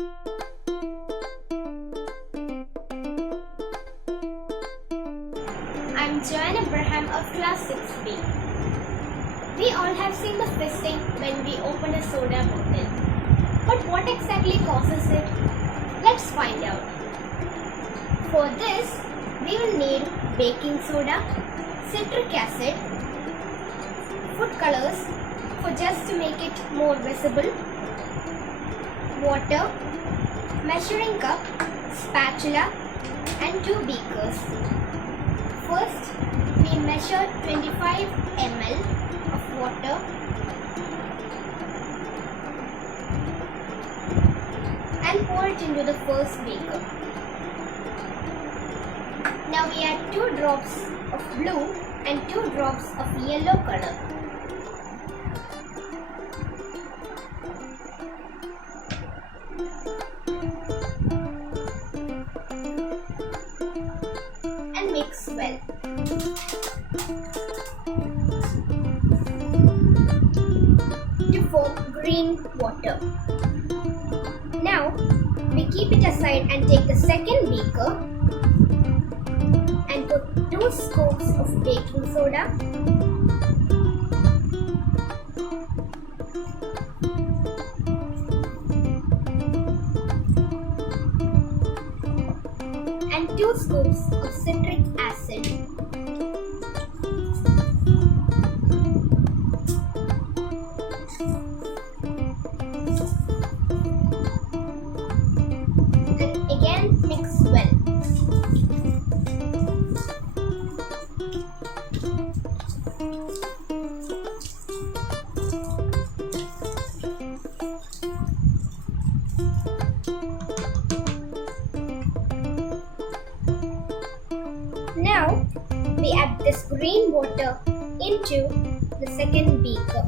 I'm Joanne Abraham of Class 6B. We all have seen the fizzing when we open a soda bottle. But what exactly causes it? Let's find out. For this, we will need baking soda, citric acid, food colors for just to make it more visible, water, measuring cup, spatula, and 2 beakers. First, we measure 25 ml of water and pour it into the first beaker. Now we add 2 drops of blue and 2 drops of yellow color. And mix well. To form green water. Now we keep it aside and take the second beaker and put 2 scoops of baking soda and 2 scoops of citric acid. And again mix well. Now we add this green water into the second beaker.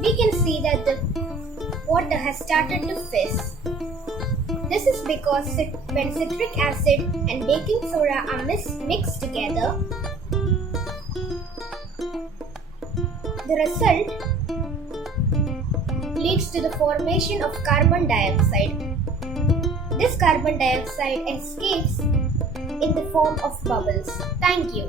We can see that the water has started to fizz. This is because when citric acid and baking soda are mixed together, the result leads to the formation of carbon dioxide. This carbon dioxide escapes in the form of bubbles. Thank you.